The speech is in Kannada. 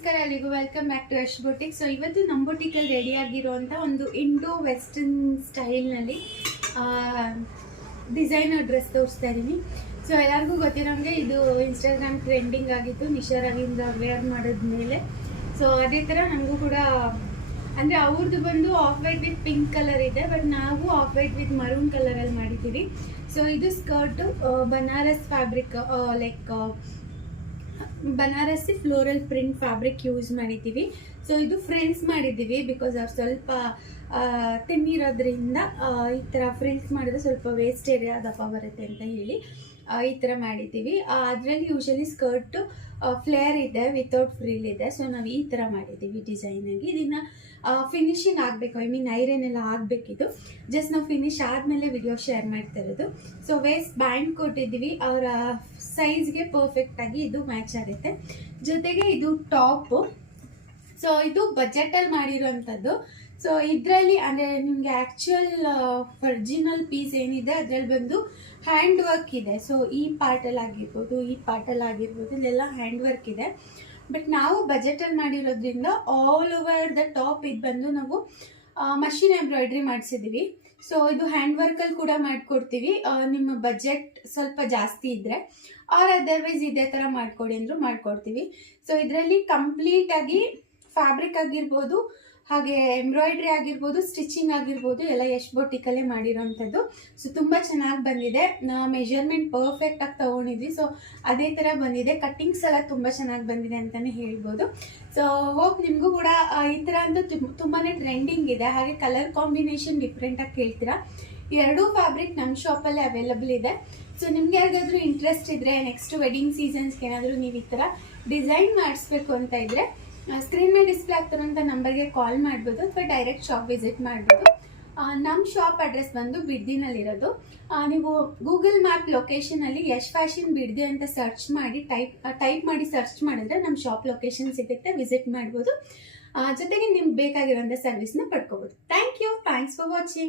ನಮಸ್ಕಾರ ಎಲ್ಲರಿಗೂ welcome back to Yash boutique. So ಇವತ್ತು ನಮ್ಮ ಬೊಟಿಕಲ್ಲಿ ರೆಡಿ ಆಗಿರುವಂಥ ಒಂದು ಇಂಡೋ ವೆಸ್ಟರ್ನ್ ಸ್ಟೈಲ್ನಲ್ಲಿ ಡಿಸೈನರ್ ಡ್ರೆಸ್ ತೋರಿಸ್ತಾ ಇದ್ದೀನಿ. ಸೊ ಎಲ್ಲರಿಗೂ ಗೊತ್ತಿರೋಂಗೆ ಇದು ಇನ್ಸ್ಟಾಗ್ರಾಮ್ ಟ್ರೆಂಡಿಂಗ್ ಆಗಿತ್ತು ನಿಶಾ ರವೀಂದ್ರ ವೇರ್ ಮಾಡಿದ್ಮೇಲೆ. ಸೊ ಅದೇ ಥರ ನನಗೂ ಕೂಡ ಅಂದರೆ ಅವ್ರದ್ದು ಬಂದು off white with pink colour ಇದೆ, ಬಟ್ ನಾವು ಆಫ್ ವೈಟ್ ವಿತ್ ಮರೂನ್ ಕಲರಲ್ಲಿ ಮಾಡಿದ್ದೀವಿ. ಸೊ ಇದು skirt Banaras fabric, like Banarasi floral print fabric use ಮಾಡಿದ್ದೀವಿ. ಸೊ ಇದು ಫ್ರಿಲ್ಸ್ ಮಾಡಿದ್ದೀವಿ ಬಿಕಾಸ್ ಅವ್ರು ಸ್ವಲ್ಪ ತಿನ್ನಿರೋದ್ರಿಂದ ಈ ಥರ ಫ್ರಿಲ್ಸ್ ಮಾಡಿದ್ರೆ ಸ್ವಲ್ಪ ವೇಸ್ಟ್ ಏರಿಯಾ ದಪ್ಪ ಬರುತ್ತೆ ಅಂತ ಹೇಳಿ ಈ ಥರ ಮಾಡಿದ್ದೀವಿ. ಅದರಲ್ಲಿ ಯೂಶಲಿ ಸ್ಕರ್ಟ್ ಫ್ಲೇರ್ ಇದೆ, ವಿತೌಟ್ ಫ್ರಿಲ್ ಇದೆ. ಸೊ ನಾವು ಈ ಥರ ಮಾಡಿದ್ದೀವಿ ಡಿಸೈನಾಗಿ. ಇದನ್ನು ಫಿನಿಶಿಂಗ್ ಆಗಬೇಕು, ಐ ಮೀನ್ ಐರನ್ ಎಲ್ಲ ಆಗಬೇಕಿದು. ಜಸ್ಟ್ ನಾವು ಫಿನಿಶ್ ಆದಮೇಲೆ ವಿಡಿಯೋ ಶೇರ್ ಮಾಡ್ತಾ ಇರೋದು. ಸೊ ವೇಸ್ಟ್ ಬ್ಯಾಂಡ್ ಕೊಟ್ಟಿದ್ದೀವಿ, ಅವರ ಸೈಜ್ಗೆ ಪರ್ಫೆಕ್ಟಾಗಿ ಇದು ಮ್ಯಾಚ್ ಆಗುತ್ತೆ. ಜೊತೆಗೆ ಇದು ಟಾಪು. ಸೊ ಇದು ಬಜೆಟಲ್ಲಿ ಮಾಡಿರೋವಂಥದ್ದು. ಸೊ ಇದರಲ್ಲಿ ಅಂದರೆ ನಿಮಗೆ ಆ್ಯಕ್ಚುಯಲ್ ಒರಿಜಿನಲ್ ಪೀಸ್ ಏನಿದೆ ಅದರಲ್ಲಿ ಬಂದು ಹ್ಯಾಂಡ್ ವರ್ಕ್ ಇದೆ. ಸೊ ಈ ಪಾರ್ಟಲ್ಲಿ ಆಗಿರ್ಬೋದು, ಈ ಪಾರ್ಟಲ್ಲಿ ಆಗಿರ್ಬೋದು, ಇಲ್ಲೆಲ್ಲ ಹ್ಯಾಂಡ್ ವರ್ಕ್ ಇದೆ. ಬಟ್ ನಾವು ಬಜೆಟಲ್ಲಿ ಮಾಡಿರೋದ್ರಿಂದ ಆಲ್ ಓವರ್ ದ ಟಾಪ್ ಇದು ಬಂದು ನಾವು ಮಷಿನ್ ಎಂಬ್ರಾಯ್ಡ್ರಿ ಮಾಡಿಸಿದ್ದೀವಿ. ಸೊ ಇದು ಹ್ಯಾಂಡ್ ವರ್ಕಲ್ಲಿ ಕೂಡ ಮಾಡಿಕೊಡ್ತೀವಿ, ನಿಮ್ಮ ಬಜೆಟ್ ಸ್ವಲ್ಪ ಜಾಸ್ತಿ ಇದ್ದರೆ. ಆರ್ ಅದರ್ವೈಸ್ ಇದೇ ಥರ ಮಾಡಿಕೊಡಿ ಅಂದರೂ ಮಾಡಿಕೊಡ್ತೀವಿ. ಸೊ ಇದರಲ್ಲಿ ಕಂಪ್ಲೀಟಾಗಿ ಫ್ಯಾಬ್ರಿಕ್ ಆಗಿರ್ಬೋದು, ಹಾಗೆ ಎಂಬ್ರಾಯ್ಡ್ರಿ ಆಗಿರ್ಬೋದು, ಸ್ಟಿಚಿಂಗ್ ಆಗಿರ್ಬೋದು, ಎಲ್ಲ ಯಶ್ ಬೊಟಿಕಲ್ಲೇ ಮಾಡಿರೋವಂಥದ್ದು. ಸೊ ತುಂಬ ಚೆನ್ನಾಗಿ ಬಂದಿದೆ. ಮೆಜರ್ಮೆಂಟ್ ಪರ್ಫೆಕ್ಟಾಗಿ ತೊಗೊಂಡಿದ್ವಿ. ಸೊ ಅದೇ ಥರ ಬಂದಿದೆ. ಕಟ್ಟಿಂಗ್ಸ್ ಎಲ್ಲ ತುಂಬ ಚೆನ್ನಾಗಿ ಬಂದಿದೆ ಅಂತಲೇ ಹೇಳ್ಬೋದು. ಸೊ ಹೋಪ್ ನಿಮಗೂ ಕೂಡ ಈ ಥರ ಅಂತೂ ತುಂಬಾ ಟ್ರೆಂಡಿಂಗ್ ಇದೆ. ಹಾಗೆ ಕಲರ್ ಕಾಂಬಿನೇಷನ್ ಡಿಫ್ರೆಂಟಾಗಿ ಕೇಳ್ತೀರಾ. ಎರಡೂ ಫ್ಯಾಬ್ರಿಕ್ ನಮ್ಮ ಶಾಪಲ್ಲೇ ಅವೈಲಬಲ್ ಇದೆ. ಸೊ ನಿಮ್ಗೆ ಯಾರಿಗಾದ್ರೂ ಇಂಟ್ರೆಸ್ಟ್ ಇದ್ದರೆ, ನೆಕ್ಸ್ಟ್ ವೆಡ್ಡಿಂಗ್ ಸೀಸನ್ಸ್ಗೆ ಏನಾದರೂ ನೀವು ಈ ಥರ ಡಿಸೈನ್ ಮಾಡಿಸ್ಬೇಕು ಅಂತ ಇದ್ದರೆ ಸ್ಕ್ರೀನ್ ಮೇಲೆ ಡಿಸ್ಪ್ಲೇ ಆಗ್ತಿರೋಂಥ ನಂಬರ್ಗೆ ಕಾಲ್ ಮಾಡ್ಬೋದು ಅಥವಾ ಡೈರೆಕ್ಟ್ ಶಾಪ್ ವಿಸಿಟ್ ಮಾಡ್ಬೋದು. ನಮ್ಮ ಶಾಪ್ ಅಡ್ರೆಸ್ ಬಂದು ಬಿಡ್ದಿನಲ್ಲಿರೋದು. ನೀವು ಗೂಗಲ್ ಮ್ಯಾಪ್ ಲೊಕೇಶನಲ್ಲಿ ಯಶ್ ಫ್ಯಾಷನ್ ಬಿಡ್ದಿ ಅಂತ ಸರ್ಚ್ ಮಾಡಿ ಟೈಪ್ ಮಾಡಿ ಸರ್ಚ್ ಮಾಡಿದ್ರೆ ನಮ್ಮ ಶಾಪ್ ಲೊಕೇಶನ್ ಸಿಗುತ್ತೆ, ವಿಸಿಟ್ ಮಾಡ್ಬೋದು. ಜೊತೆಗೆ ನಿಮ್ಗೆ ಬೇಕಾಗಿರೋಂಥ ಸರ್ವಿಸ್ನ ಪಡ್ಕೋಬೋದು. Thanks for watching.